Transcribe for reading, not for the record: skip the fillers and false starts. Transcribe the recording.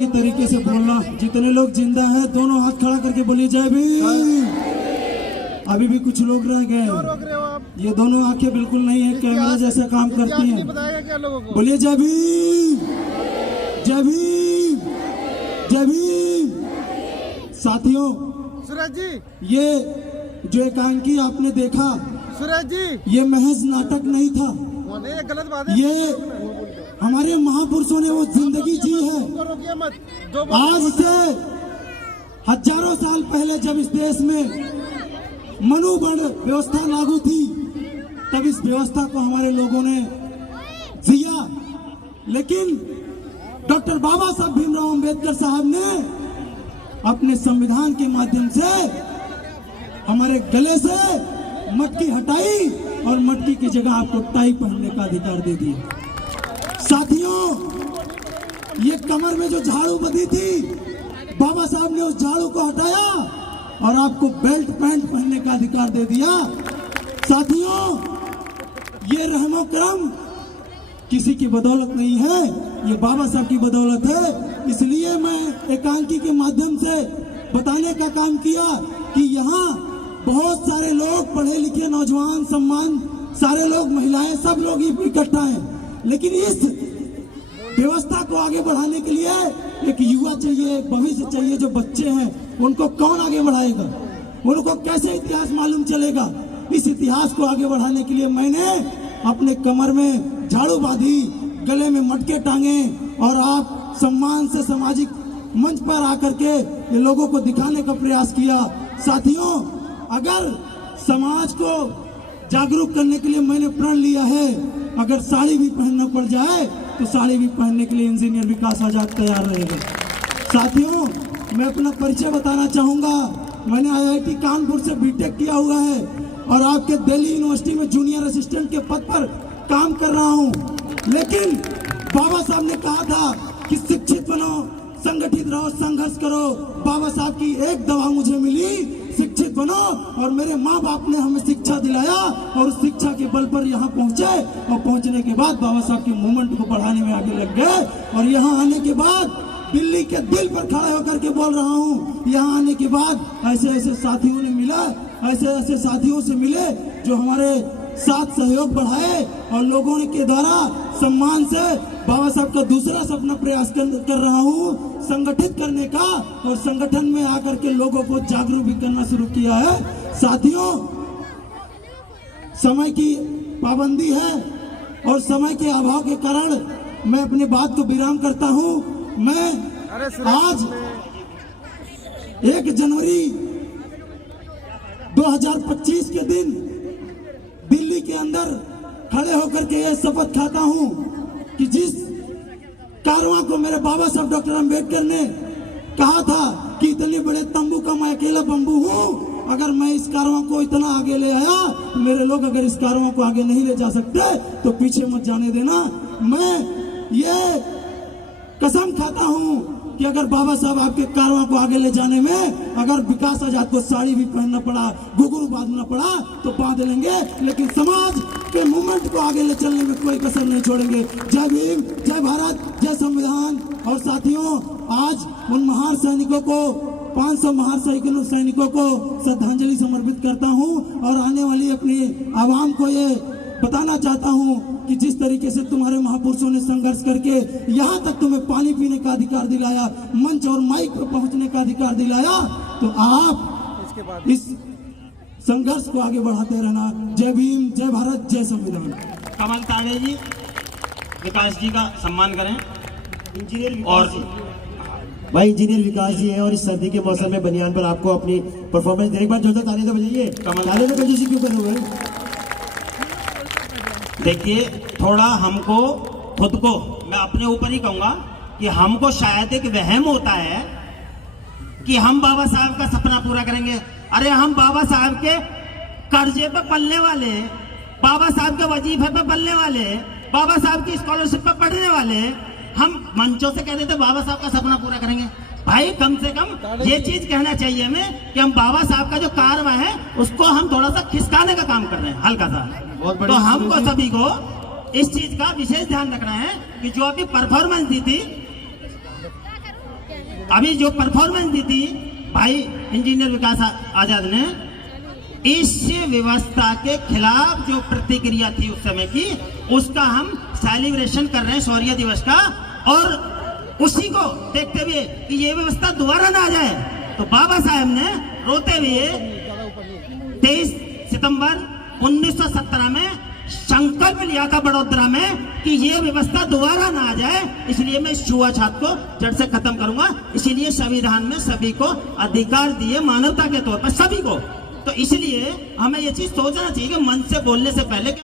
के तरीके से बोलना। जितने लोग जिंदा हैं दोनों हाथ खड़ा करके बोलिए जय भीम। अभी भी कुछ लोग रह गए, ये दोनों आंखें बिल्कुल नहीं है, कैमरा जैसा काम करती हैं। बोलिए जय भीम, जय भीम, जय भीम। साथियों, सूरज जी, ये जो एकांकी आपने देखा, सूरज जी, ये महज नाटक नहीं था, ये गलत बात है। ये हमारे महापुरुषों ने वो जिंदगी जी है। आज से हजारों साल पहले जब इस देश में मनुगण व्यवस्था लागू थी, तब इस व्यवस्था को हमारे लोगों ने जिया। लेकिन डॉक्टर बाबा साहब भीमराव अंबेडकर साहब ने अपने संविधान के माध्यम से हमारे गले से मटकी हटाई और मटकी की जगह आपको टाई पहनने का अधिकार दे दिया। साथियों, ये कमर में जो झाड़ू बंधी थी, बाबा साहब ने उस झाड़ू को हटाया और आपको बेल्ट पैंट पहनने का अधिकार दे दिया। साथियों, ये रहमो करम किसी की बदौलत नहीं है, ये बाबा साहब की बदौलत है। इसलिए मैं एकांकी के माध्यम से बताने का काम किया कि यहाँ बहुत सारे लोग, पढ़े लिखे नौजवान, सम्मान, सारे लोग, महिलाएं, सब लोग इकट्ठा हैं। लेकिन इस व्यवस्था को आगे बढ़ाने के लिए एक युवा चाहिए, एक भविष्य चाहिए। जो बच्चे हैं उनको कौन आगे बढ़ाएगा, उनको कैसे इतिहास मालूम चलेगा? इस इतिहास को आगे बढ़ाने के लिए मैंने अपने कमर में झाड़ू बांधी, गले में मटके टांगे और आप सम्मान से सामाजिक मंच पर आकर के ये लोगों को दिखाने का प्रयास किया। साथियों, अगर समाज को जागरूक करने के लिए मैंने प्रण लिया है, अगर साड़ी भी पहनना पड़ जाए तो साड़ी भी पहनने के लिए इंजीनियर विकास आजाद तैयार रहेगा। साथियों, मैं अपना परिचय बताना चाहूंगा। मैंने आईआईटी कानपुर से बीटेक किया हुआ है और आपके दिल्ली यूनिवर्सिटी में जूनियर असिस्टेंट के पद पर काम कर रहा हूं। लेकिन बाबा साहब ने कहा था कि शिक्षित बनो, संगठित रहो, संघर्ष करो। बाबा साहब की एक दवा मुझे मिली, शिक्षित बनो, और मेरे माँ बाप ने हमें शिक्षा दिलाया और उस शिक्षा के बल पर यहाँ पहुँचे और पहुँचने के बाद बाबा साहब की मूवमेंट को बढ़ाने में आगे लग गए। और यहाँ आने के बाद दिल्ली के दिल पर खड़े होकर के बोल रहा हूँ, यहाँ आने के बाद ऐसे ऐसे साथियों ने मिला, ऐसे ऐसे साथियों से मिले जो हमारे साथ सहयोग बढ़ाए और लोगों के द्वारा सम्मान से बाबा साहब का दूसरा सपना प्रयास कर रहा हूँ, संगठित करने का, और संगठन में आकर के लोगों को जागरूक भी करना शुरू किया है। साथियों, समय की पाबंदी है और समय के अभाव के कारण मैं अपनी बात को विराम करता हूँ। मैं आज 1 जनवरी 2025 के दिन दिल्ली के अंदर खड़े होकर के यह शपथ खाता हूं कि जिस कारवां को मेरे बाबा साहब डॉक्टर अंबेडकर ने कहा था कि इतने बड़े तंबू का मैं अकेला बंबू हूं, अगर मैं इस कारवां को इतना आगे ले आया, मेरे लोग अगर इस कारवां को आगे नहीं ले जा सकते तो पीछे मत जाने देना। मैं ये कसम खाता हूं कि अगर बाबा साहब आपके कारवां को आगे ले जाने में अगर विकास आजाद को साड़ी भी पहनना पड़ा, घुंघरू बांधना पड़ा तो बांध लेंगे, लेकिन समाज के मूवमेंट को आगे ले चलने में कोई कसर नहीं छोड़ेंगे। जय भीम, जय भारत, जय संविधान। और साथियों, आज उन महान सैनिकों को, 500 महान सैनिकों को श्रद्धांजलि समर्पित करता हूं और आने वाली अपनी आवाम को ये बताना चाहता हूं कि जिस तरीके से तुम्हारे महापुरुषों ने संघर्ष करके यहाँ तक तुम्हें पानी पीने का अधिकार दिलाया, मंच और माइक पर पहुंचने का अधिकार दिलाया, तो आप इस संघर्ष को आगे बढ़ाते रहना। जय भीम, जय भारत, जय संविधान। कमल ताड़े जी विकास जी का सम्मान करें। इंजीनियर और भाई इंजीनियर विकास जी है और इस सर्दी के मौसम में बनियान पर आपको अपनी परफॉर्मेंस देने के बाद जो ताली तो बजाइए। ताली में कंजूसी क्यों करोगे? देखिए, थोड़ा हमको खुद को, मैं अपने ऊपर ही कहूंगा कि हमको शायद एक वहम होता है कि हम बाबा साहब का सपना पूरा करेंगे। अरे हम बाबा साहब के कर्जे पे पलने वाले, बाबा साहब के वजीफे पे पलने वाले, बाबा साहब की स्कॉलरशिप पे पढ़ने वाले, हम मंचों से कह देते बाबा साहब का सपना पूरा करेंगे। भाई कम से कम ये चीज कहना चाहिए हमें कि हम बाबा साहब का जो कारवा है उसको हम थोड़ा सा खिसकाने का काम कर रहे हैं, हल्का सा। तो हमको सभी को इस चीज का विशेष ध्यान रखना है कि जो अभी परफॉर्मेंस दी थी अभी जो परफॉर्मेंस दी थी भाई इंजीनियर विकास आजाद ने, इस व्यवस्था के खिलाफ जो प्रतिक्रिया थी उस समय की, उसका हम सेलिब्रेशन कर रहे हैं शौर्य दिवस का। और उसी को देखते हुए कि ये व्यवस्था दोबारा ना आ जाए, तो बाबा साहब ने रोते हुए 23 सितंबर 1917 में संकल्प लिया था बड़ोदरा में कि ये व्यवस्था दोबारा ना आ जाए, इसलिए मैं छुआछूत को जड़ से खत्म करूंगा। इसीलिए संविधान में सभी को अधिकार दिए, मानवता के तौर पर सभी को। तो इसलिए हमें ये चीज सोचना चाहिए कि मन से बोलने से पहले